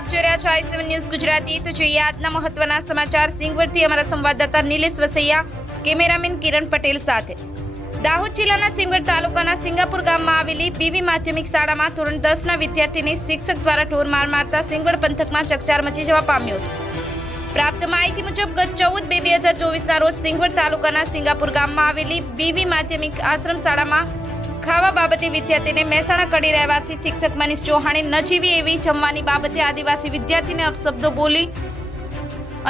આપ જોઈ રહ્યા છો આઈ સેવન ન્યૂઝ ગુજરાતી. તો જોઈએ આજના મહત્વના સમાચાર. સિંગવડથી અમારા સંવાદદાતા નિલેશ વસૈયા, કેમેરામેન કિરણ પટેલ સાથે. દાહોદ જિલ્લાના સિંગવડ તાલુકાના સિંગાપુર ગામમાં આવેલી બીવી માધ્યમિક શાળામાં ધોરણ દસના વિદ્યાર્થીને શિક્ષક દ્વારા ઢોર માર મારતા સિંગવડ પંથકમાં ચકચાર મચી જવા પામ્યો હતો. પ્રાપ્ત માહિતી મુજબ, ગત ચૌદ બે બે હજાર ચોવીસના રોજ સિંગવડ તાલુકાના સિંગાપુર ગામમાં આવેલી બીવી માધ્યમિક આશ્રમ શાળામાં ખાવા બાબતે વિદ્યાર્થીને મહેસાણા કડી રહેવાસી શિક્ષક મનીષ ચૌહાણે નજીવી એવી જમવાની બાબતે આદિવાસી વિદ્યાર્થીને અપશબ્દો બોલી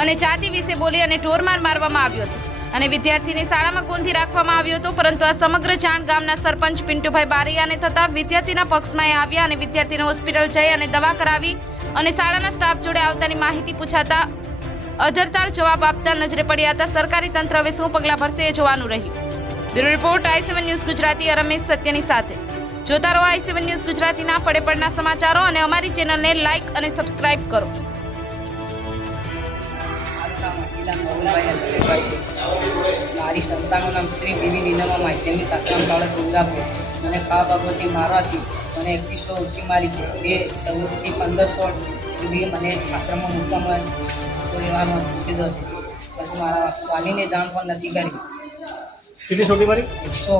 અને જાતિ વિશે બોલી અને ઢોરમાર મારવામાં આવ્યો હતો. અને વિદ્યાર્થીને શાળામાં કુંધી રાખવામાં આવ્યો હતો, પરંતુ આ સમગ્ર જાણ ગામના સરપંચ પિન્ટુભાઈ બારિયાને થતા વિદ્યાર્થીના પક્ષમાં આવ્યા અને વિદ્યાર્થીને હોસ્પિટલ જઈ અને દવા કરાવી અને શાળાના સ્ટાફ જોડે આવતાની માહિતી પૂછાતા અધરતાલ જવાબ આપતા નજરે પડ્યા હતા. સરકારી તંત્ર હવે શું પગલાં ભરશે એ જોવાનું રહ્યું. Bureau report I seven news Gujarati Ramesh સત્યની સાથે. જોતા રહો આઈ સેવન ન્યૂઝ ગુજરાતીના પડે પડના સમાચારો અને અમારી ચેનલને લાઇક અને સબસ્ક્રાઇબ કરો. મારી સંતાનનું નામ શ્રી બીવી નીનમા માધ્યમિક આશ્રમ શાળા સિંગાપુર મને ખા બાબતે મારવાથી મને એકવીસો ઉંચી મારી છે. બે ચૌદથી પંદર સો સુધી મને આશ્રમમાં મૂકવામાં રહેવાનો દો છે પછી મારા વાલીને જાણ પણ નથી કરી. કેટલી છોટી મારી? એકસો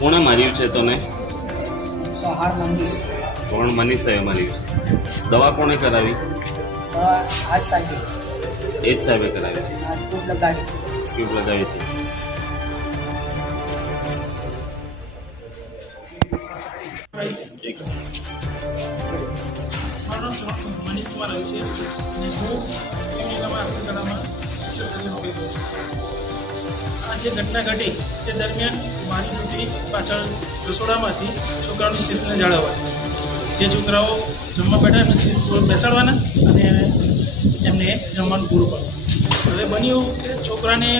કોણે માર્યું છે તને? એકસો હાર મંદીશ કોણ? મનીષાએ માર્યું મારી દવા કોણે કરાવી? હાથ સાચી એ જ સાહેબે કરાવી. ટ્યુબ લગાવી હતી મારું નામ મનીષ કુમાર છે અને હું શિક્ષક તરીકે નોકરી કરું છું આ જે ઘટના ઘટી તે દરમિયાન મારી ડ્યુટી પાછળ રસોડામાંથી છોકરાઓની શિસ્તને જાળવવાની જે છોકરાઓ જમવા બેઠા એમને શિસ્ત બેસાડવાના અને એમને જમવાનું પૂરું પાડવું હવે બન્યું કે છોકરાને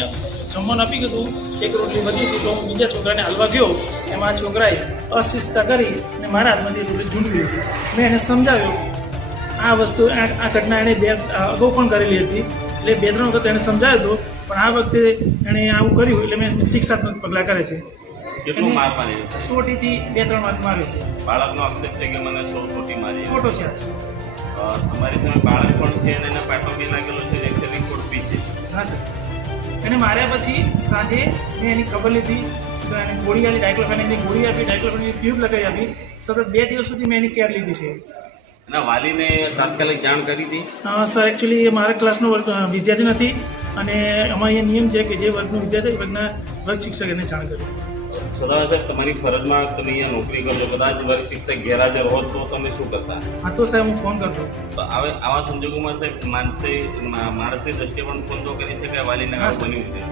જમવાનું આપી ગયું એક રોટલી વધી હતી, તો હું બીજા છોકરાને હાલવા ગયો. એમાં છોકરાએ અશિસ્તતા કરી અને મારા હાથમાંથી રોટલી ઝૂંટવી હતી મેં એને સમજાવ્યું, આ વસ્તુ આ ઘટના એણે બે, અગાઉ પણ કરેલી હતી. એટલે બે ત્રણ વખત એને સમજાવ્યો હતો પણ આ વખતે એણે આવું કર્યું એટલે મેં શિક્ષાત્મક પગલાં કરે છે. કેટલું માર માર્યું સોટીથી બે ત્રણ વાર માર્યો છે. બાળકનો આક્ષેપ છે કે મને સો સોટી મારી. ખોટો છે. તમારી સામે બાળક પણ છે અને એના પાટો બી લાગેલો છે ને એક્સરેની ખોટ બી છે. હા સર. એને માર્યા પછી સાંજે મેં એની ખબર લીધી તો એને ગોળી આપી ડાયક્લોફેનિકની ગોળી આપી ડાયક્લોફેનિકની ટ્યુબ લગાવી આપી. સતત બે દિવસ સુધી મેં એની કેર લીધી છે. એના વાલીને તાત્કાલિક જાણ કરી હતી? સર એકચ્યુઅલી એ મારા ક્લાસનો વર્ગ વિદ્યાર્થી નથી અને એમાં અહીંયા નિયમ છે કે જે વર્ગનો વિદ્યાર્થી વર્ગના વર્ગ શિક્ષક એને જાણ કરે. છતાં સાહેબ તમારી ફરજમાં તમે અહીંયા નોકરી કરો કદાચ વર્ગ શિક્ષક ગેરહાજર હોત તો તમે શું કરતા? હા તો સાહેબ હું ફોન કરતો. તો હવે આવા સંજોગોમાં સાહેબ માનસે માણસે માણસની દ્રષ્ટિએ પણ ફોન તો કરી શકે વાલીને આ બન્યું છે.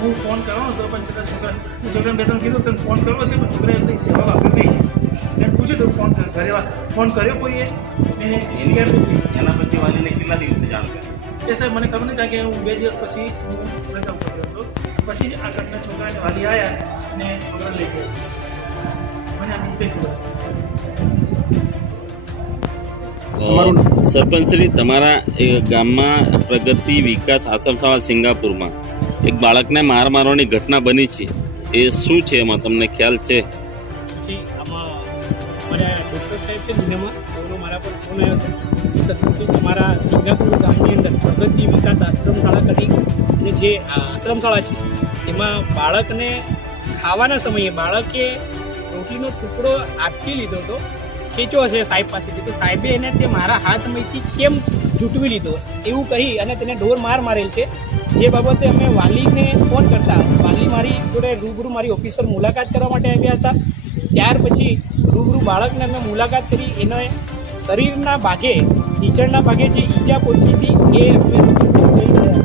હું ફોન કરવાનો હતો પણ છતાં છોકરા છોકરાને બે ત્રણ કીધું તને ફોન કરવો છે પણ છોકરાએ જવાબ આપ્યો નહીં. મેં પૂછ્યું હતું ફોન ઘરે ફોન કર્યો કોઈએ? મેં એની ઘેર એના પછી વાલીને કેટલા દિવસે જાણ કરી? એ સાહેબ મને ખબર નહીં કે હું બે દિવસ પછી હું બ્રેકઅપ કર્યો હતો. પછી આ ઘટના છોકરાને વાલી આવ્યા અને છોકરા લઈ ગયો. મને આ મુદ્દે ખબર. સરપંચશ્રી તમારા ગામમાં પ્રગતિ વિકાસ આશ્રમ શાળા સિંગાપુરમાં એક બાળકને માર મારવાની ઘટના બની છે. એ શું છે એમાં? તમને ખ્યાલ છે? આમાં અમારા ડૉક્ટર સાહેબ છે દુનિયામાં એમનો મારા પર ફોન આવ્યો હતો. સરપંચશ્રી તમારા સિંગાપુર ગામની અંદર પ્રગતિ વિકાસ આશ્રમ શાળા કરી અને જે આશ્રમશાળા આશ્રમ શાળા છે, એમાં બાળકને ખાવાના સમયે બાળકે રોટલીનો ટુકડો આપી લીધો હતો. ખેંચ્યો હશે સાહેબ પાસેથી. તો સાહેબે એને તે મારા હાથમાંથી કેમ જૂટવી લીધો? એવું કહી અને તેને ઢોર માર મારેલ છે. જે બાબતે અમે વાલીને ફોન કરતા. વાલી મારી જોડે રૂબરૂ મારી ઓફિસ પર મુલાકાત કરવા માટે આવ્યા હતા. ત્યાર પછી રૂબરૂ બાળકને અમે મુલાકાત કરી. એને શરીરના ભાગે ટીચરના ભાગે જે ઈજા પહોંચી હતી, એ અમે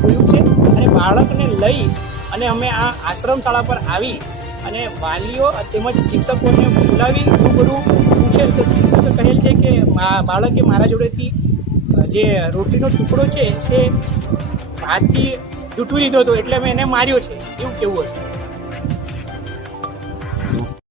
જોયું છે. અને બાળકને લઈ અને અમે આ આશ્રમ શાળા પર આવી અને વાલીઓ તેમજ શિક્ષકોને બોલાવી રૂબરૂ પૂછેલ તો શિક્ષકે કહેલ છે કે બાળકે મારા જોડેથી જે રોટીનો ટુકડો છે, તે હાથથી જૂટવી લીધો હતો, એટલે મેં એને માર્યો છે. એવું કેવું હતું